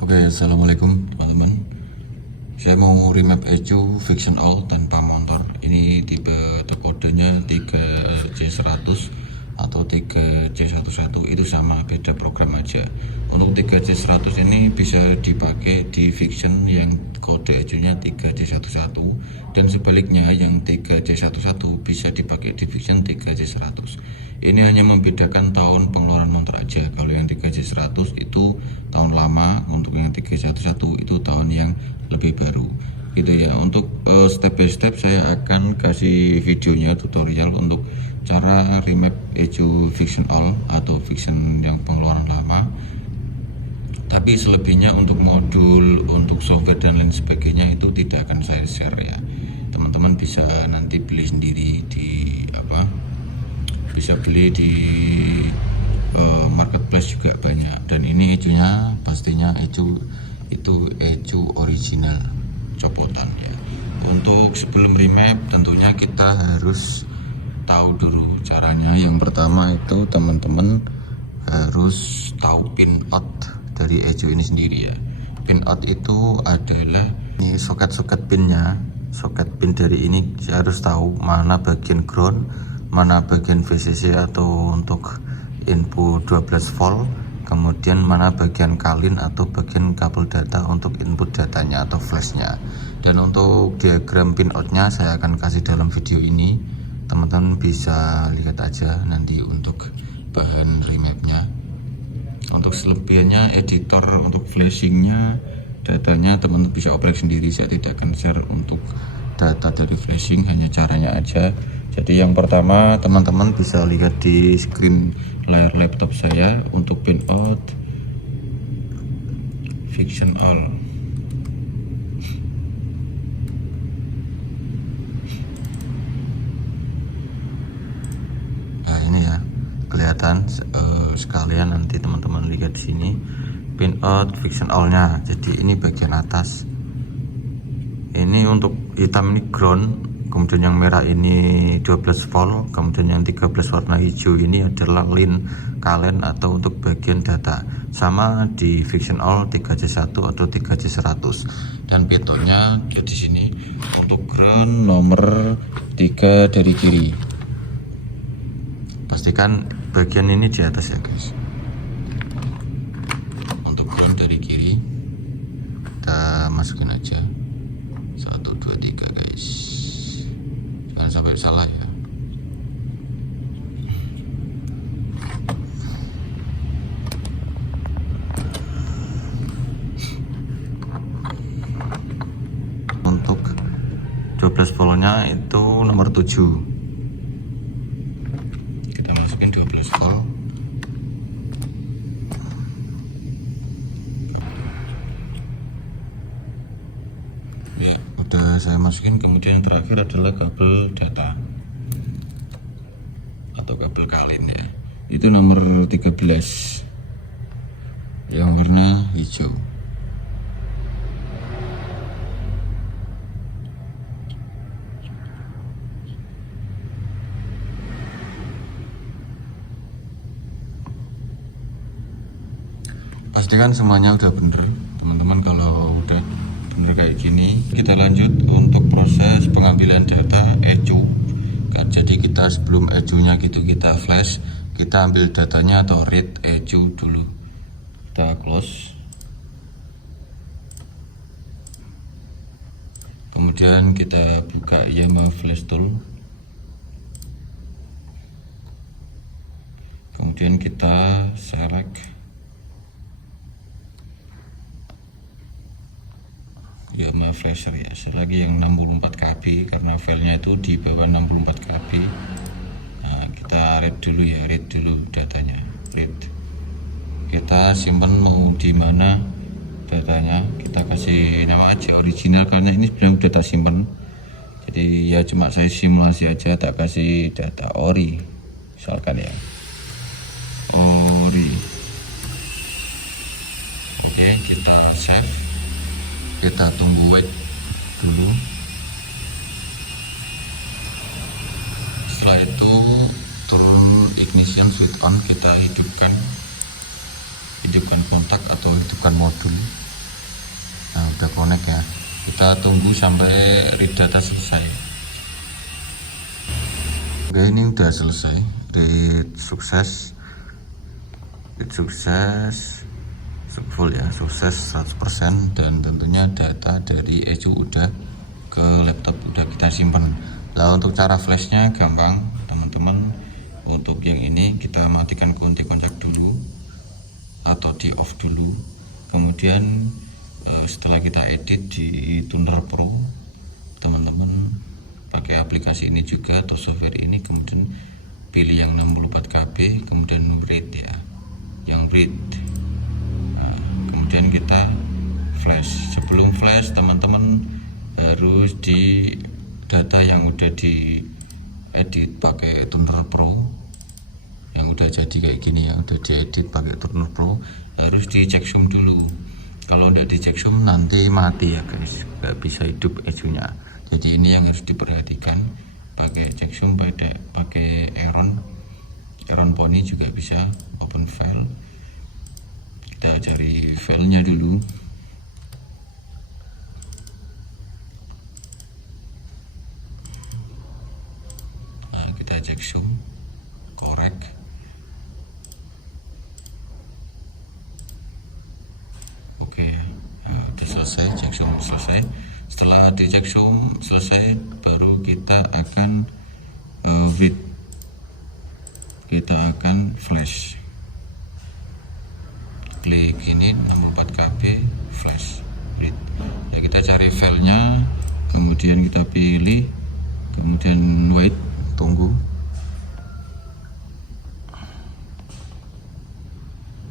Oke, assalamualaikum teman-teman. Saya mau remap ECU Vision All tanpa motor. Ini tipe kodenya 3C100 atau 3C11, itu sama, beda program aja. Untuk 3C100 ini bisa dipakai di Vision yang kode ECU-nya 3C11, dan sebaliknya yang 3C11 bisa dipakai di Vision 3C100. Ini hanya membedakan tahun pengeluaran motor aja. Kalau yang 3C100 itu tahun lama, untuk yang 3C11 itu tahun yang lebih baru gitu ya. Untuk step by step saya akan kasih videonya, tutorial untuk cara remap ECU Vision All atau Vision yang pengeluaran lama. Tapi selebihnya untuk modul, untuk software dan lain sebagainya itu tidak akan saya share ya. Teman-teman bisa nanti beli sendiri di bisa beli di marketplace juga banyak. Dan ini ECU-nya pastinya ECU original copotan ya. Untuk sebelum remap tentunya kita harus tahu dulu caranya. Yang pertama itu teman-teman harus tahu pin out dari ECU ini sendiri ya. Pin out itu adalah ini soket-soket pinnya. Soket pin dari ini saya harus tahu mana bagian ground, mana bagian VCC atau untuk input 12 volt, kemudian mana bagian kalin atau bagian kabel data untuk input datanya atau flashnya. Dan untuk diagram pin outnya saya akan kasih dalam video ini, teman-teman bisa lihat aja nanti untuk bahan remapnya. Untuk selebihnya editor untuk flashingnya, datanya teman-teman bisa oprek sendiri, saya tidak akan share untuk data dari flashing, hanya caranya aja. Jadi yang pertama teman-teman bisa lihat di screen layar laptop saya untuk pin out Vision All. Nah ini ya, kelihatan sekalian nanti teman-teman lihat di sini pin out Vision All-nya. Jadi ini bagian atas. Ini untuk hitam ini ground, kemudian yang merah ini 12 volt, kemudian yang 13 warna hijau ini adalah lin kalen atau untuk bagian data. Sama di Vision All 3C1 atau 3C100. Dan petonya dia di sini. Untuk ground nomor 3 dari kiri. Pastikan bagian ini di atas ya guys. Untuk ground dari kiri kita masukin aja 1, 2, 3 guys, jangan sampai salah ya. Untuk 12 voltnya itu nomor 7, kita masukin 12 volt. Ya, udah saya masukin. Kemudian yang terakhir adalah kabel data atau kabel kalin ya, itu nomor 13 yang warna hijau. Pastikan semuanya udah bener teman-teman. Kalau udah bener kayak gini, kita lanjut untuk proses pengambilan data ECU. Jadi kita sebelum ECU-nya gitu kita flash, kita ambil datanya atau read ECU dulu. Kita close. Kemudian kita buka Yamaha Flash Tool. Kemudian kita select Yamaha Flasher ya, selagi yang 64 KB karena filenya itu di bawah 64 KB. Nah, kita read dulu ya, read dulu datanya, read. Kita simpan mau di mana datanya, kita kasih nama aja original karena ini sebenarnya udah tak simpan. Jadi ya cuma saya simulasi aja, tak kasih data ori misalkan ya, ori. Oke, kita save. Kita tunggu wait dulu. Setelah itu turun ignition switch on, kita hidupkan kontak atau hidupkan modul. Nah, udah connect ya, kita tunggu sampai read data selesai. Oke, ini udah selesai, read sukses full ya, sukses 100%, dan tentunya data dari Eju udah ke laptop, udah kita simpan. Nah, untuk cara flashnya gampang teman-teman. Untuk yang ini kita matikan kunci kontak dulu atau di off dulu, kemudian setelah kita edit di Tuner Pro, teman-teman pakai aplikasi ini juga atau software ini, kemudian pilih yang 64 KB, kemudian read ya, yang read. Nah, kemudian kita flash. Sebelum flash teman-teman harus di data yang udah di edit pakai Tuner Pro, yang udah jadi kayak gini ya, udah diedit pakai Tuner Pro, harus di checksum dulu. Kalau udah di checksum nanti mati ya guys, nggak bisa hidup Ejunya. Jadi ini yang harus diperhatikan, pakai checksum, pakai Aaron Pony juga bisa. Open file, kita cari filenya dulu. Nah, kita checksum, correct. Oke, udah selesai, checksum selesai. Setelah di checksum selesai, baru kita akan read, kita akan flash. Klik ini 64 KB flash read. Nah, kita cari filenya, kemudian kita pilih, kemudian wait, tunggu.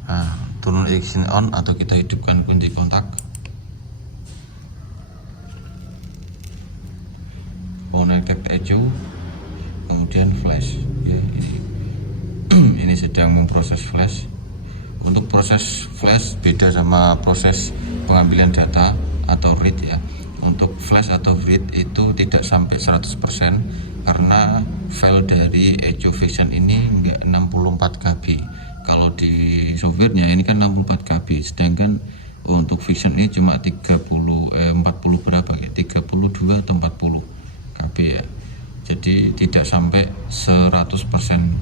Nah, turun ignition on atau kita hidupkan kunci kontak. Connected Eju, kemudian flash ya, ini sedang memproses flash. Untuk proses flash beda sama proses pengambilan data atau read ya. Untuk flash atau read itu tidak sampai 100%, karena file dari Eju Vision ini enggak 64 KB. Kalau di softwarenya ini kan 64 KB, sedangkan untuk Vision ini cuma 40 berapa ya, 32 atau 40 KB ya. Jadi tidak sampai 100%,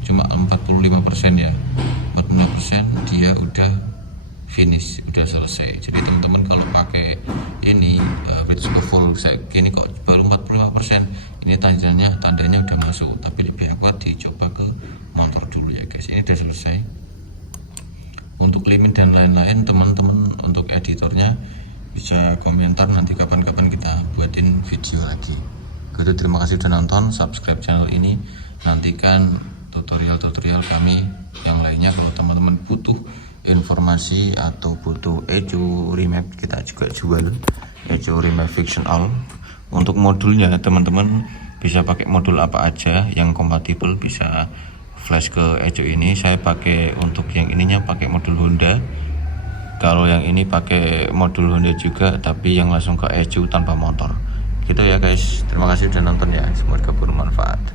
cuma 45% ya. 45% dia udah finish, udah selesai. Jadi teman-teman kalau pakai ini read full kayak gini kok baru 45%, ini tandanya udah masuk, tapi lebih akurat dicoba ke motor dulu ya guys. Ini udah selesai. Untuk limit dan lain-lain teman-teman untuk editornya bisa komentar, nanti kapan-kapan kita buatin video lagi. Gitu, terima kasih sudah nonton, subscribe channel ini, nantikan tutorial-tutorial kami yang lainnya. Kalau teman-teman butuh informasi atau butuh Eju remap, kita juga jual Eju remap Vision All. Untuk modulnya teman-teman bisa pakai modul apa aja yang kompatibel, bisa flash ke Eju ini. Saya pakai untuk yang ininya pakai modul Honda, kalau yang ini pakai modul Honda juga tapi yang langsung ke Eju tanpa motor. Gitu ya guys, terima kasih sudah nonton ya, semoga bermanfaat.